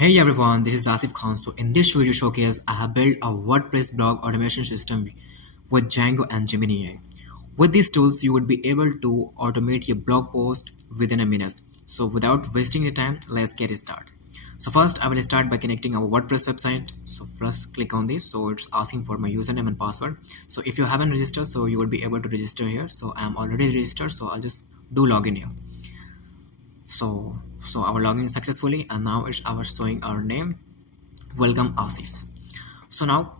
Hey everyone, this is Asif Khan. So in this video showcase, I have built a WordPress blog automation system with Django and Gemini AI. With these tools, you would be able to automate your blog post within a minute. So without wasting your time, let's get started. So first, I will start by connecting our WordPress website. So first, click on this. So it's asking for my username and password. So if you haven't registered, so you will be able to register here. So I'm already registered, so I'll just do login here. So our login is successfully, and now it's our showing our name. Welcome Asif. So now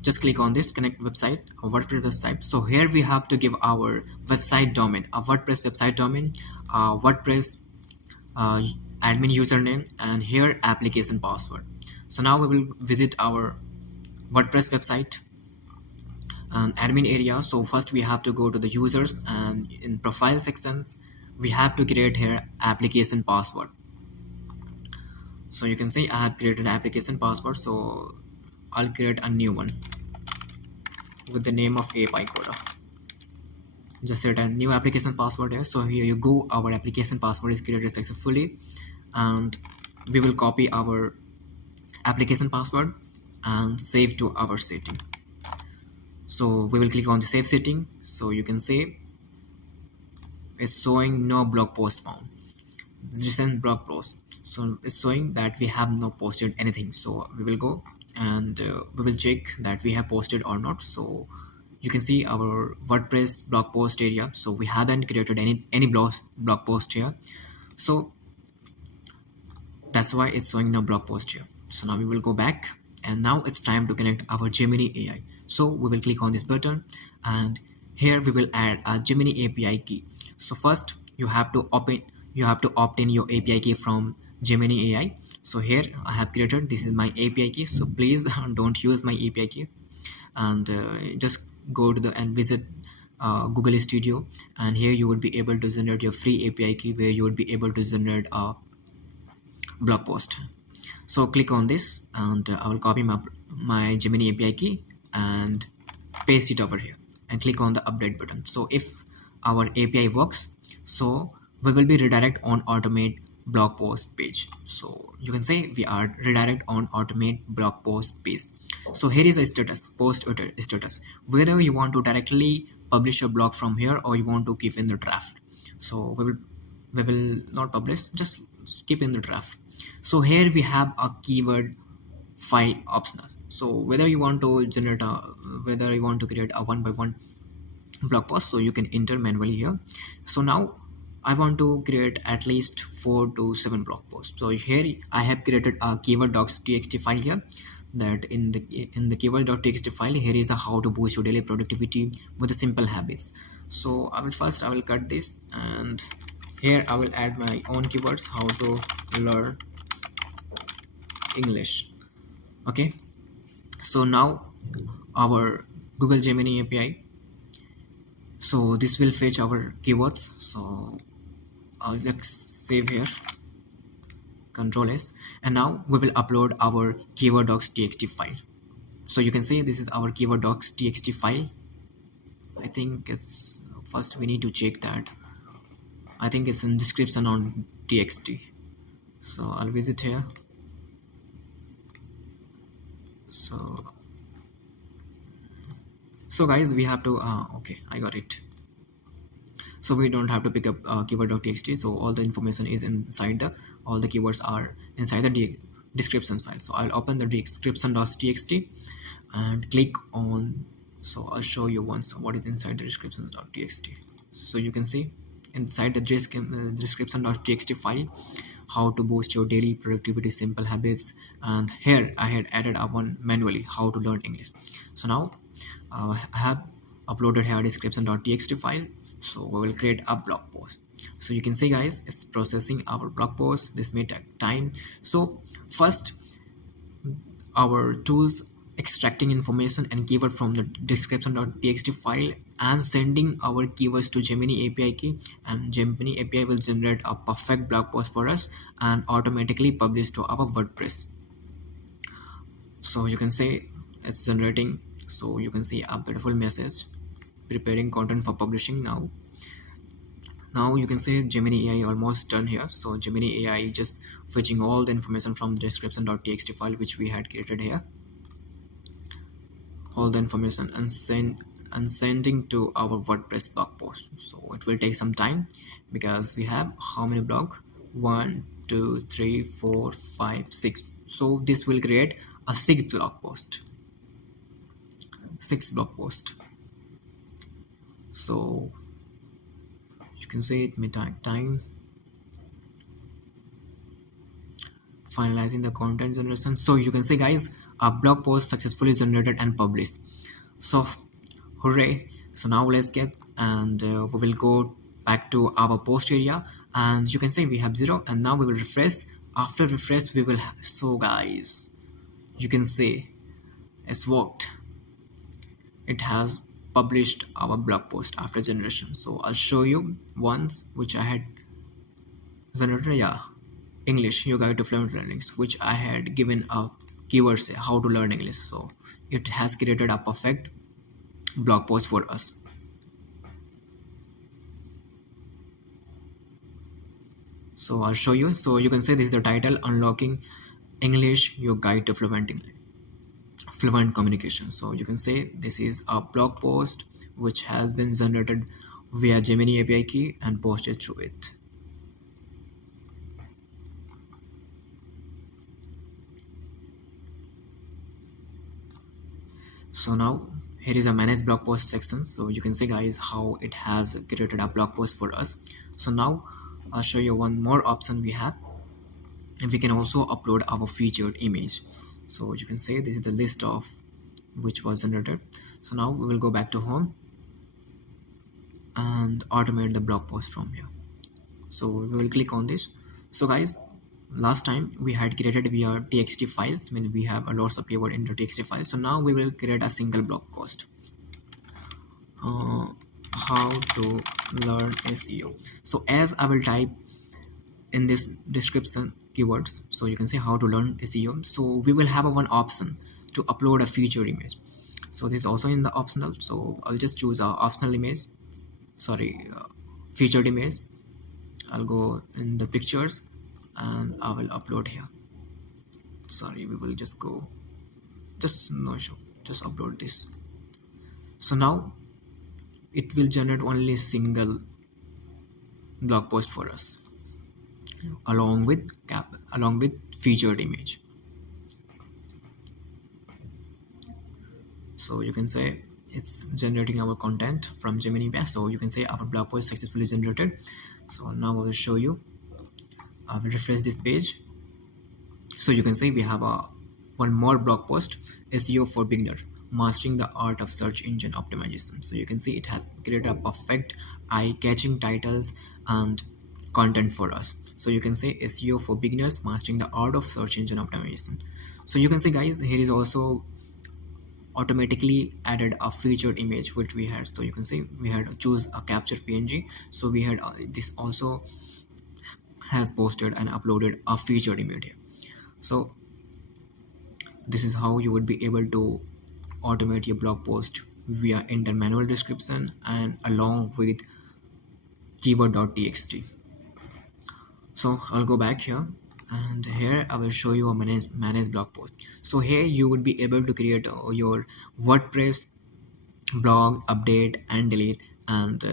just click on this connect website or WordPress website. So here we have to give our website domain, a WordPress website domain, WordPress uh, admin username, and here application password. So now we will visit our WordPress website and admin area. So first we have to go to the users, and in profile sections we have to create here application password. So you can see I have created application password, so I'll create a new one with the name of API-Coda. Just set a new application password here. So here you go, our application password is created successfully, and we will copy our application password and save to our setting. So we will click on the save setting. So you can see it's showing no blog post found, recent blog post. So it's showing that we have not posted anything. So we will go and we will check that we have posted or not. So you can see our WordPress blog post area. So we haven't created any blog post here. So that's why it's showing no blog post here. So now we will go back, and now it's time to connect our Gemini AI. So we will click on this button, and here we will add a Gemini API key. So first you have to opt in your API key from Gemini AI. So here I have created, this is my API key. So please don't use my API key, and just go to the and visit Google Studio, and here you would be able to generate your free API key where you would be able to generate a blog post. So click on this, and I will copy my Gemini API key and paste it over here, and click on the update button. So if our API works, so we will be redirect on automate blog post page. So you can say we are redirect on automate blog post page. So here is a status, post status, whether you want to directly publish a blog from here or you want to keep in the draft. So we will not publish, just keep in the draft. So here we have a keyword file optional. So whether you want to create a one by one blog post, so you can enter manually here. So now I want to create at least 4 to 7 blog posts. So here I have created a keyword.txt file here. That in the keyword.txt file, here is a how to boost your daily productivity with the simple habits. So I will cut this, and here I will add my own keywords, how to learn English. Okay, so now our Google Gemini API, so this will fetch our keywords. So I'll just save here, Control S, and now we will upload our keyword.txt file. So you can see this is our keyword.txt file. I think it's first we need to check that. I think it's in description on txt. So I'll visit here. So guys, we have to okay, I got it. So we don't have to pick up keyword.txt. So all the information is inside all the keywords are inside the description file. So I'll open the description.txt and click on, so I'll show you once what is inside the description.txt. So you can see inside the description.txt file, how to boost your daily productivity simple habits, and here I had added a one manually, how to learn English. So now I have uploaded here description.txt file. So we will create a blog post. So you can see guys, it's processing our blog post. This may take time. So first our tools extracting information and keyword from the description.txt file and sending our keywords to Gemini API key, and Gemini API will generate a perfect blog post for us and automatically publish to our WordPress. So you can see it's generating. So you can see a beautiful message, preparing content for publishing now. Now you can say Gemini AI almost done here. So Gemini AI just fetching all the information from the description.txt file which we had created here, all the information, and sending to our WordPress blog post. So it will take some time because we have how many blog? 1, 2, 3, 4, 5, 6. So this will create a 6 blog post. So you can say it may take time finalizing the content generation. So you can say guys, our blog post successfully generated and published. So hooray. So now let's get, and we will go back to our post area, and you can say we have 0, and now we will refresh. After refresh we will so guys, you can say it's worked. It has published our blog post after generation. So I'll show you ones which I had generated. Yeah, English, your guide to fluent learning, which I had given a keyword, say how to learn English. So it has created a perfect blog post for us. So I'll show you. So you can say this is the title, Unlocking English, your guide to fluent communication. So you can say this is a blog post which has been generated via Gemini API key and posted through it. So now here is a manage blog post section. So you can see guys how it has created a blog post for us. So now I'll show you one more option we have, and we can also upload our featured image. So you can say this is the list of which was generated. So now we will go back to home and automate the blog post from here. So we will click on this. So guys, last time we had created via txt files, when we have a lots of keyword in the txt files. So now we will create a single blog post, how to learn SEO. So as I will type in this description keywords, so you can say how to learn SEO. So we will have a one option to upload a featured image. So this is also in the optional. So I'll just choose a optional image, featured image. I'll go in the pictures and I will upload here. Sorry, we will just go, just upload this. So now it will generate only single blog post for us along with featured image. So you can say it's generating our content from Gemini AI. So you can say our blog post successfully generated. So now I will show you. I will refresh this page. So you can say we have one more blog post, SEO for beginner, mastering the art of search engine optimization. So you can see it has created a perfect eye-catching titles and content for us. So you can say SEO for beginners, mastering the art of search engine optimization. So you can see guys, here is also automatically added a featured image which we had. So you can see we had to choose a capture PNG. So we had this also has posted and uploaded a featured image here. So this is how you would be able to automate your blog post via enter manual description and along with keyword.txt. So I'll go back here, and here I will show you a manage blog post. So here you would be able to create your WordPress blog, update and delete, and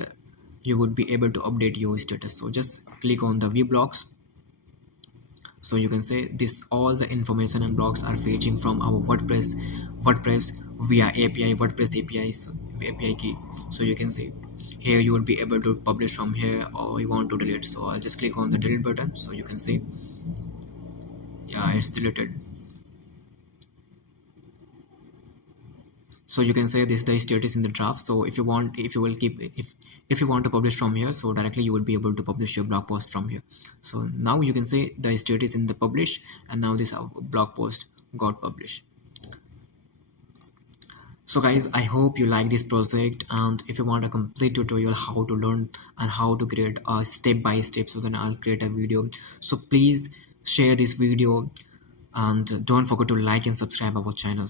you would be able to update your status. So just click on the view blogs. So you can say this, all the information and blogs are fetching from our WordPress via API, WordPress API, API key. So you can see here you would be able to publish from here, or you want to delete. So I'll just click on the delete button. So you can see, yeah, it's deleted. So you can say this is the status in the draft. So if you want, if you want to publish from here, so directly you will be able to publish your blog post from here. So now you can say the status in the publish, and now this blog post got published. So guys, I hope you like this project, and if you want a complete tutorial how to learn and how to create a step by step, so then I'll create a video. So please share this video and don't forget to like and subscribe our channel.